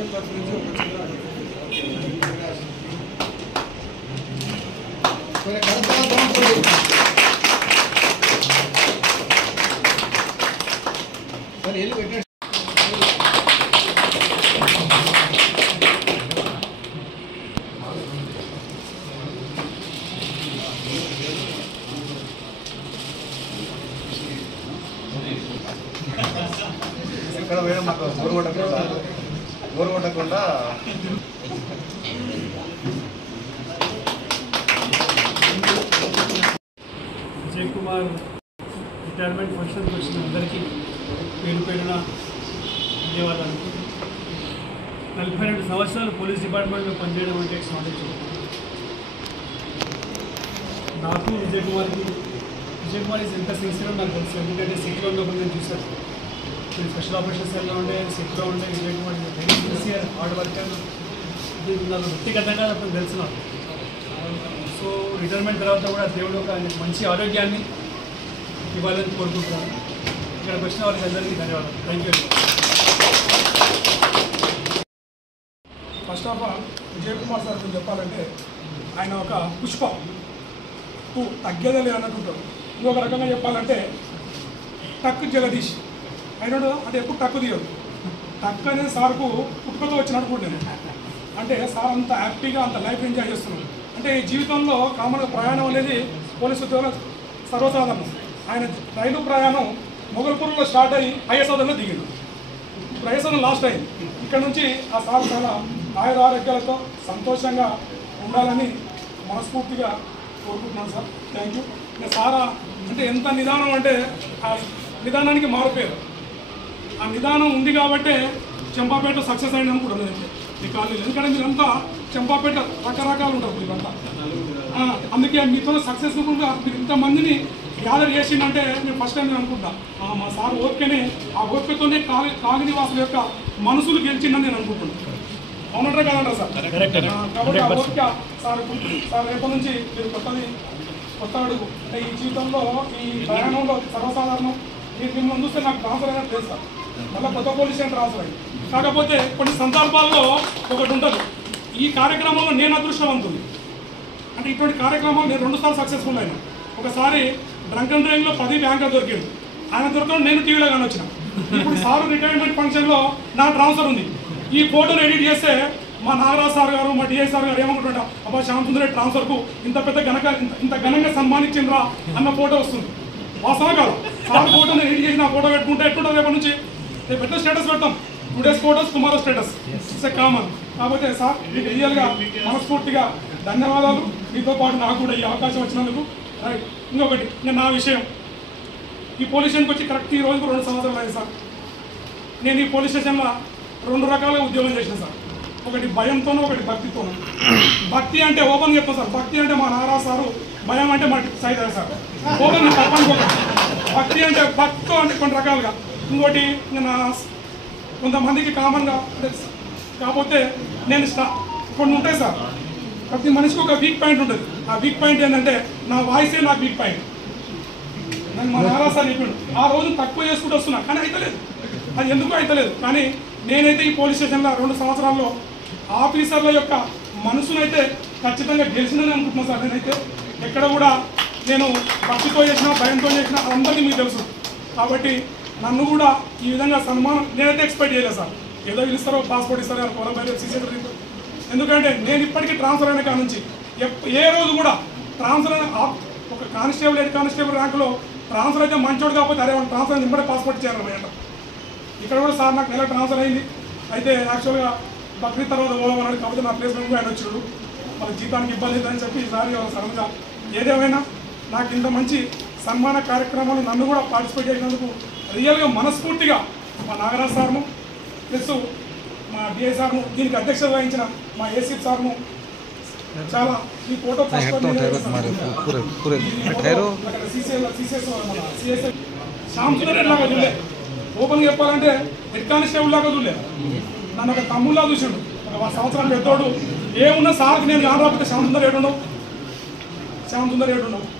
ఇక్కడ వేరే మాకు బోర్ కొట్టకుండా విజయ్ కుమార్ రిటైర్మెంట్ ఫంక్షన్కి వచ్చిన అందరికీ పేరు పేరున ధన్యవాదాలు. 42 సంవత్సరాలు పోలీస్ డిపార్ట్మెంట్లో పనిచేయడం అంటే సాధించు. నాకు విజయ్ కుమార్ ఈజ్ ఎంత సిన్సియర్ నాకు తెలుసు. ఎందుకంటే సిటీలో ఉన్నప్పుడు నేను చూశాను. స్పెషల్ ఆపరేషన్స్ ఎలా ఉండే సిటీలో ఉండే Vijay Kumar very sincere hard worker. నాకు వ్యక్తిగతంగా అప్పుడు తెలుసు నాకు. సో రిటైర్మెంట్ తర్వాత కూడా దేవుడు ఒక మంచి ఆరోగ్యాన్ని ఇవ్వాలని కోరుకుంటున్నాను. ఇక్కడికి వచ్చిన వాళ్ళకి అందరికీ ధన్యవాదాలు. Thank you. First of all Vijay Kumar sir గురించి చెప్పాలంటే ఆయన ఒక పుష్ప తగ్గేదే లేదన్నట్టుంటాడు. ఇంకొక రకంగా చెప్పాలంటే టక్ జగదీష్ అయినాడు అంటే ఎప్పుడు టక్కు తీయదు. టక్ అనేది సార్కు పుట్టుకతో వచ్చినట్టు కూడా నేను అంటే సార్ అంత హ్యాపీగా అంత లైఫ్ ఎంజాయ్ చేస్తున్నాడు. అంటే ఈ జీవితంలో కామన్గా ప్రయాణం అనేది పోలీసు ఉద్యోగం సర్వసాధారణం. ఆయన రైలు ప్రయాణం మొగల్పూర్లో స్టార్ట్ అయ్యి ఐఎస్ఆర్లో దిగింది. ఇప్పుడు ఐఎస్ఆర్ లాస్ట్ అయింది. ఇక్కడ నుంచి ఆ సార్ చాలా ఆయురారోగ్యాలతో సంతోషంగా ఉండాలని మనస్ఫూర్తిగా కోరుకుంటున్నాను సార్. Thank you. ఇంకా సారా అంటే ఎంత నిదానం అంటే ఆ నిదానానికి మారిపోయారు. ఆ నిదానం ఉంది కాబట్టే చెంపాపేట సక్సెస్ అయింది అనుకుంటాను నేను ఈ కాలేజీలో. ఎందుకంటే మీరంతా చెంపాపేట రకరకాలు ఉంటారు మీరంతా. అందుకే మీతో సక్సెస్ కూడా మీరు ఇంతమందిని గ్యాదర్ చేసిందంటే నేను ఫస్ట్ టైం నేను అనుకుంటా మా సార్ ఓపికనే ఆ ఓపికతోనే కాలనీ వాసుల యొక్క మనసులు గెలిచిందని నేను అనుకుంటున్నాను. అవునంటారా కదంటారా సార్? కాబట్టి ఆ ఓపిక సార్ రేపటి నుంచి మీరు కొత్త అడుగు అంటే ఈ జీవితంలో ఈ ప్రయాణంలో సర్వసాధారణం. మీరు మిమ్మల్ని చూస్తే నాకు ట్రాన్స్ఫర్ అయినట్టు లేదు సార్. మళ్ళీ కొత్త పోలీస్ స్టేషన్ ట్రాన్స్ఫర్ అయ్యి. కాకపోతే కొన్ని సందర్భాల్లో ఒకటి ఉంటుంది. ఈ కార్యక్రమంలో నేను అదృష్టవంతుడు. అంటే ఇటువంటి కార్యక్రమాలు నేను 2 సార్లు సక్సెస్ఫుల్ అయినా. ఒకసారి డ్రంక్ అండ్ డ్రైవ్లో 10 బ్యాంకర్ దొరికింది. ఆయన దొరకడం నేను టీవీలో కానీ వచ్చిన. ఇప్పుడు సార్ రిటైర్మెంట్ ఫంక్షన్లో నా ట్రాన్స్ఫర్ ఉంది. ఈ ఫోటోను ఎడిట్ చేస్తే మా నాగరాజ్ సార్ గారు మా డిఐ సార్ గారు ఏమనుకుంటా అబ్బా శ్యామసుందర్ రెడ్డి ట్రాన్స్ఫర్కు ఇంత పెద్ద ఇంత ఘనంగా సన్మానించిండ్రా అన్న ఫోటో వస్తుంది. వాస్తవం కాదు. సార్ ఫోటోని ఎడిట్ చేసి నా ఫోటో పెట్టుకుంటే ఎట్టుంటుంది రేపటి నుంచి రేపు పెద్ద స్టేటస్ పెడతాం. Today's photos tomorrow status it's a common. కాబట్టి సార్ మీకు రియల్గా మనస్ఫూర్తిగా ధన్యవాదాలు. మీతో పాటు నాకు కూడా ఈ అవకాశం వచ్చినందుకు. రైట్. ఇంకొకటి నేను నా విషయం ఈ పోలీస్ స్టేషన్కి వచ్చి కరెక్ట్ ఈ రోజుకు 2 సంవత్సరాలు అయింది సార్. నేను ఈ పోలీస్ స్టేషన్లో 2 రకాలుగా ఉద్యోగం చేసిన సార్. ఒకటి భయంతోనూ ఒకటి భక్తితోనూ. భక్తి అంటే ఓపెన్ చెప్తాను సార్. భక్తి అంటే మా నాగరాజ్ సారు, భయం అంటే మా సైదా సార్. ఓపెన్ తప్పనుకోండి. భక్తి అంటే భక్తితో అంటే కొన్ని రకాలుగా. ఇంకోటి నా కొంతమందికి కామన్గా కాకపోతే నేను కొన్ని ఉంటాయి సార్. ప్రతి మనిషికి ఒక వీక్ పాయింట్ ఉంటుంది. ఆ వీక్ పాయింట్ ఏంటంటే నా వాయిసే నాకు వీక్ పాయింట్. నేను మా నాగరాజ్ సార్ చెప్పిండు ఆ రోజు తక్కువ చేసుకుంటూ వస్తున్నా కానీ అయితలేదు. అది ఎందుకు అయితలేదు. కానీ నేనైతే ఈ పోలీస్ స్టేషన్లో 2 సంవత్సరాల్లో ఆఫీసర్ల యొక్క మనసునైతే ఖచ్చితంగా గెలిచిందని అనుకుంటున్నాను సార్. నేనైతే ఎక్కడ కూడా నేను భక్తితో చేసినా భయంతో చేసినా అందరికీ మీకు తెలుసు. కాబట్టి నన్ను కూడా ఈ విధంగా సన్మానం నేనైతే ఎక్స్పెక్ట్ చేయలేదు సార్. ఏదో పిలుస్తారో పాస్పోర్ట్ ఇస్తారో పొలం సీసీ. ఎందుకంటే నేను ఇప్పటికీ ట్రాన్స్ఫర్ అయిన కాడ నుంచి ఏ రోజు కూడా ట్రాన్స్ఫర్ అయిన ఒక కానిస్టేబుల్ హెడ్ కానిస్టేబుల్ ర్యాంకులో ట్రాన్స్ఫర్ అయితే మంచోడు కాకపోతే అరే వాళ్ళు ట్రాన్స్ఫర్ ఇప్పుడే పాస్పోర్ట్ చేయాలి. ఇక్కడ కూడా సార్ నాకు నెల ట్రాన్స్ఫర్ అయింది. అయితే యాక్చువల్గా బక్రీద్ తర్వాత పోవాలన్నాడు. కాకపోతే నా ప్లేస్మెంట్ ఆయన వచ్చాడు. వాళ్ళ జీతానికి ఇబ్బంది లేదని చెప్పి ఈసారి సడన్గా ఏదేమైనా నాకు ఇంత మంచి సన్మాన కార్యక్రమాలు నన్ను కూడా పార్టిసిపేట్ చేసినందుకు రియల్గా మనస్ఫూర్తిగా మా నాగరాజ్ సార్ను ప్లస్ మా డిఐ సార్ను దీనికి అధ్యక్షత వహించిన మా ఏసీ సార్ను చాలా ఈ ఫోటో శ్యామసుందర్ రెడ్డి లాగా చూడలే. ఓపెన్గా చెప్పాలంటే హెడ్ కానిస్టేబుల్ లాగా చూడలే. నన్ను ఒక తమ్ముళ్ళగా చూసాడు. ఒక సంవత్సరం పెద్దోడు. ఏమున్నా సార్కి నేను రాకపోతే శ్యామసుందర్ రెడ్డి ఉండవు.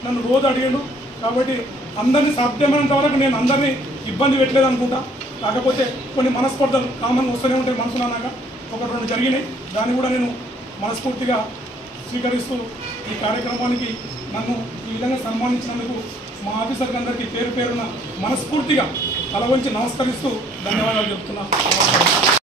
నన్ను రోజు అడిగాడు. కాబట్టి అందరినీ సాధ్యమైనంత వరకు నేను అందరినీ ఇబ్బంది పెట్టలేదు అనుకుంటా. కాకపోతే కొన్ని మనస్పర్ధలు కామన్గా వస్తూనే ఉంటాయి మనసులో అన్నాక. ఒకటి రెండు జరిగినాయి. దాన్ని కూడా నేను మనస్ఫూర్తిగా స్వీకరిస్తూ ఈ కార్యక్రమానికి నన్ను ఈ విధంగా సన్మానించినందుకు మా ఆఫీసర్లందరికీ పేరు పేరున మనస్ఫూర్తిగా తల వంచి నమస్కరిస్తూ ధన్యవాదాలు చెప్తున్నాను.